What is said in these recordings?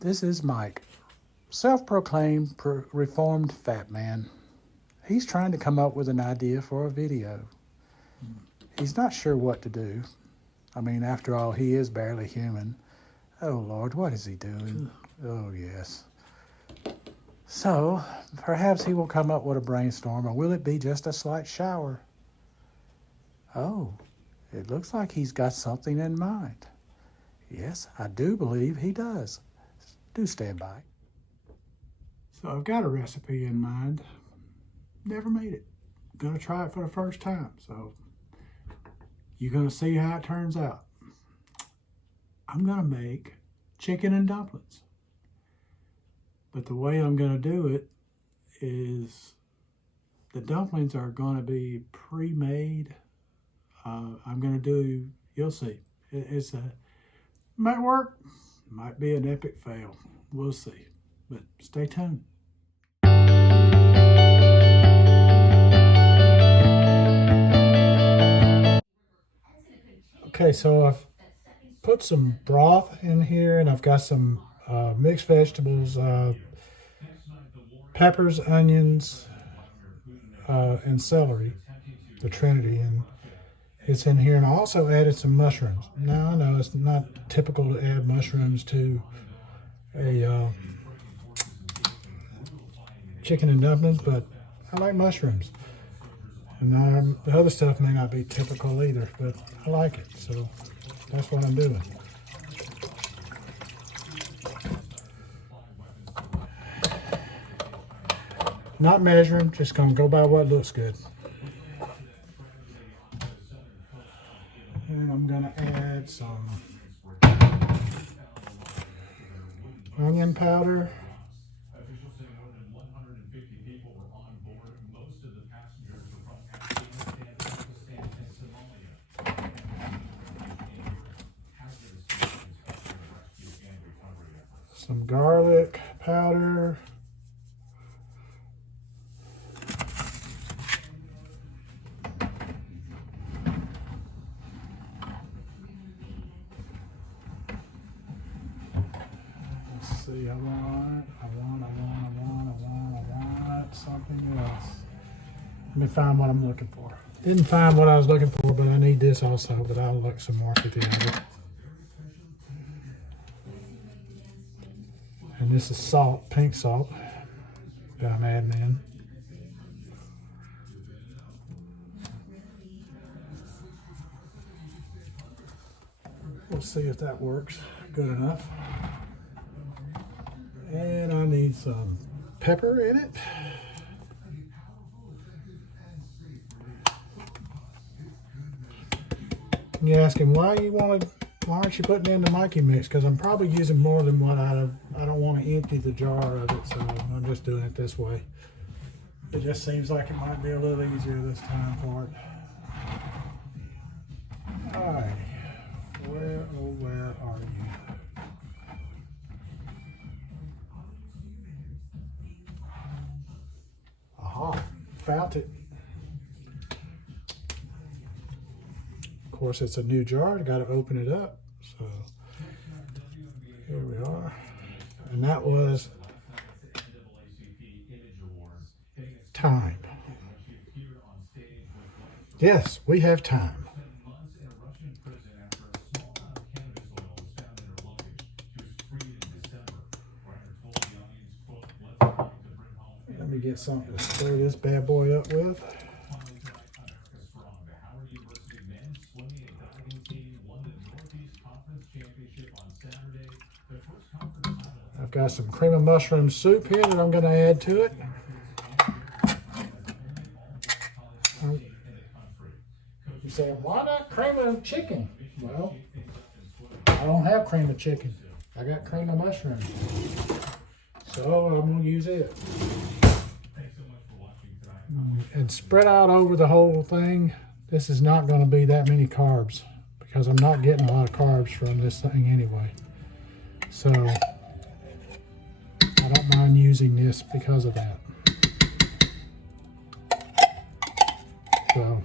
This is Mike, self-proclaimed reformed fat man. He's trying to come up with an idea for a video. He's not sure what to do. I mean, after all, he is barely human. Oh, Lord, what is he doing? Oh, yes. So, perhaps he will come up with a brainstorm, or will it be just a slight shower? Oh, it looks like he's got something in mind. Yes, I do believe he does. Do stand by. So I've got a recipe in mind. Never made it. Gonna try it for the first time. So you're gonna see how it turns out. I'm gonna make chicken and dumplings. But the way I'm gonna do it is the dumplings are gonna be pre-made. I'm gonna do, you'll see. Might work, might be an epic fail. We'll see, but stay tuned. Okay, so I've put some broth in here, and I've got some mixed vegetables, peppers, onions, and celery, the Trinity, and it's in here. And I also added some mushrooms. Now, I know it's not typical to add mushrooms to a chicken and dumplings, but I like mushrooms. And the other stuff may not be typical either, but I like it, so that's what I'm doing. Not measuring, just gonna go by what looks good. And I'm gonna add some onion powder. Some garlic powder. Let's see, I want something else. Let me find what I'm looking for. Didn't find what I was looking for, but I need this also, but I'll look some more at the end. And this is salt, pink salt, that I'm adding in. We'll see if that works good enough. And I need some pepper in it. And you're asking why aren't you putting in the Mikey mix? Because I'm probably using more than what I don't want to empty the jar of it, so I'm just doing it this way. It just seems like it might be a little easier this time for it. All right, where are you? Aha, found it. Of course, it's a new jar. I got to open it up. So here we are. And that was time. Yes, we have time. Let me get something to stir this bad boy up with. I've got some cream of mushroom soup here that I'm going to add to it. You say, why not cream of chicken? Well, I don't have cream of chicken. I got cream of mushroom. So I'm going to use it. And spread out over the whole thing. This is not going to be that many carbs because I'm not getting a lot of carbs from this thing anyway. So I don't mind using this because of that. So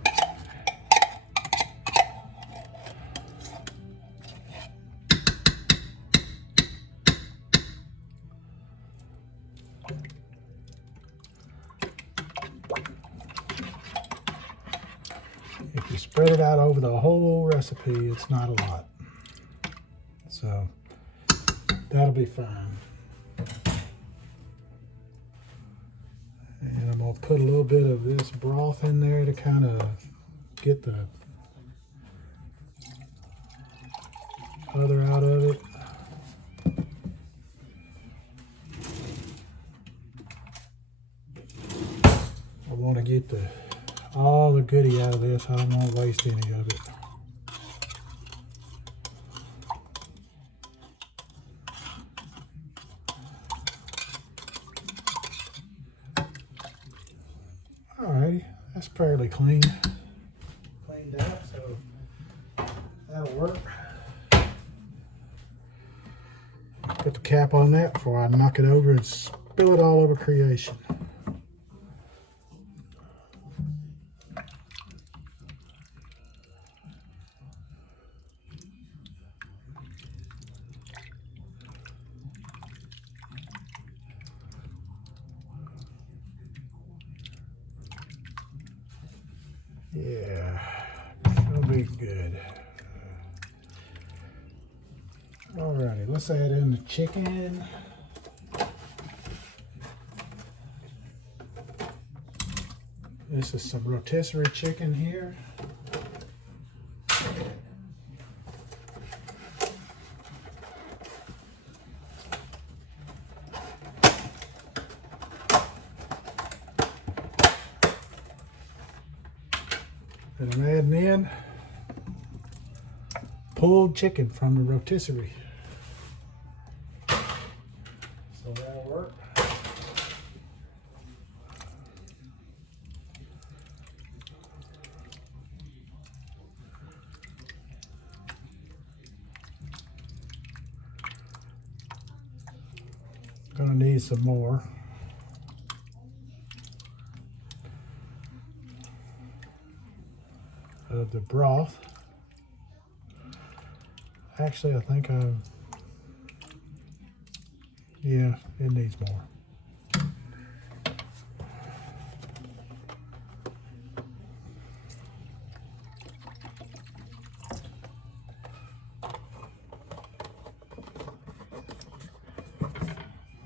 If you spread it out over the whole recipe, it's not a lot. So that'll be fine. And I'm gonna put a little bit of this broth in there to kind of get the other out of it. I want to get all the goodie out of this. I don't want to waste any of it. Alrighty, that's fairly cleaned out, so that'll work. Put the cap on that before I knock it over and spill it all over creation. Yeah, that'll be good. Alrighty, let's add in the chicken. This is some rotisserie chicken here. And I'm adding in pulled chicken from the rotisserie. So that'll work. Gonna need some more. Of the broth. Actually, I think it needs more.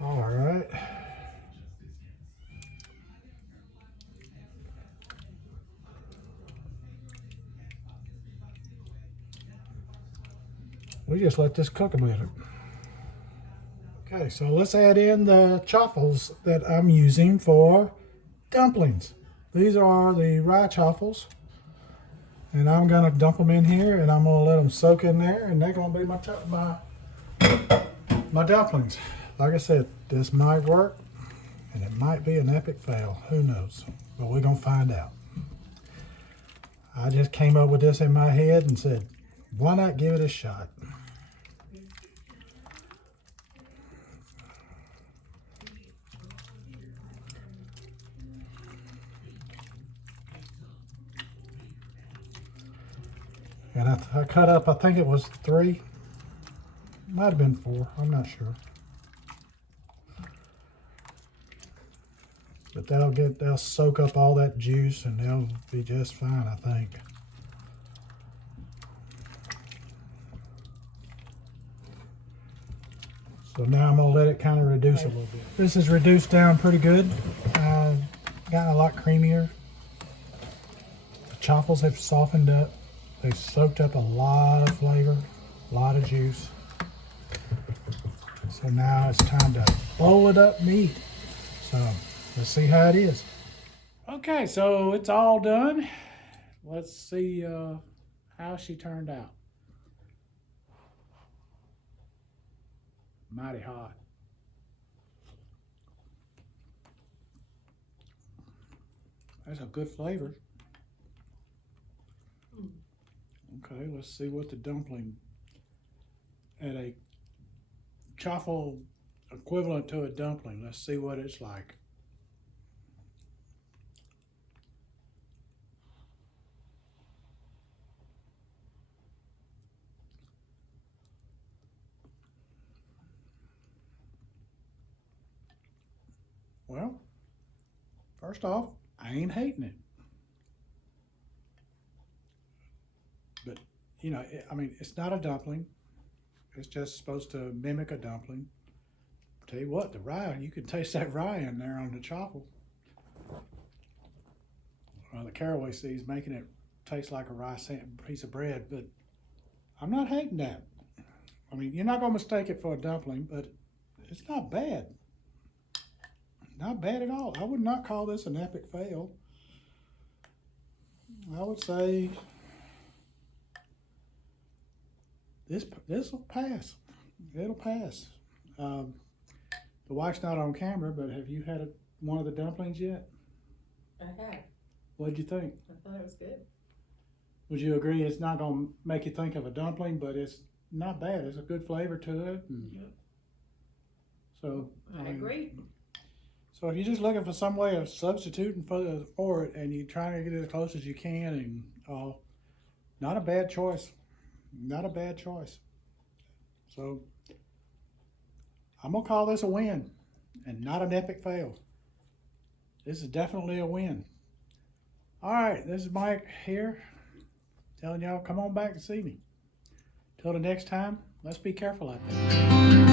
All right. We just let this cook a minute. Okay, so let's add in the chaffles that I'm using for dumplings. These are the rye chaffles, and I'm gonna dump them in here, and I'm gonna let them soak in there, and they're gonna be my dumplings. Like I said, this might work, and it might be an epic fail. Who knows? But we're gonna find out. I just came up with this in my head and said, why not give it a shot? And I cut up, I think it was 3. Might have been 4, I'm not sure. But they'll soak up all that juice and they'll be just fine, I think. So now I'm gonna let it kind of reduce a little bit. This is reduced down pretty good. Gotten a lot creamier. The chaffles have softened up. They've soaked up a lot of flavor, a lot of juice. So now it's time to bowl it up neat. So let's see how it is. Okay, so it's all done. Let's see how she turned out. Mighty hot. That's a good flavor. Okay, let's see what the dumpling at a chaffle equivalent to a dumpling. Let's see what it's like. Well, first off, I ain't hating it. But, you know, I mean, it's not a dumpling. It's just supposed to mimic a dumpling. I'll tell you what, the rye, you can taste that rye in there on the chaffle. Well, the caraway seeds making it taste like a rye piece of bread, but I'm not hating that. I mean, you're not going to mistake it for a dumpling, but it's not bad. Not bad at all. I would not call this an epic fail. I would say this will pass. It'll pass. The wife's not on camera, but have you had one of the dumplings yet? I have. What did you think? I thought it was good. Would you agree it's not going to make you think of a dumpling, but it's not bad. It's a good flavor to it. Yep. So I agree. So if you're just looking for some way of substituting for it, and you're trying to get it as close as you can, and not a bad choice. Not a bad choice. So I'm gonna call this a win, and not an epic fail. This is definitely a win. All right, this is Mike here, telling y'all come on back and see me. Till the next time, let's be careful out there.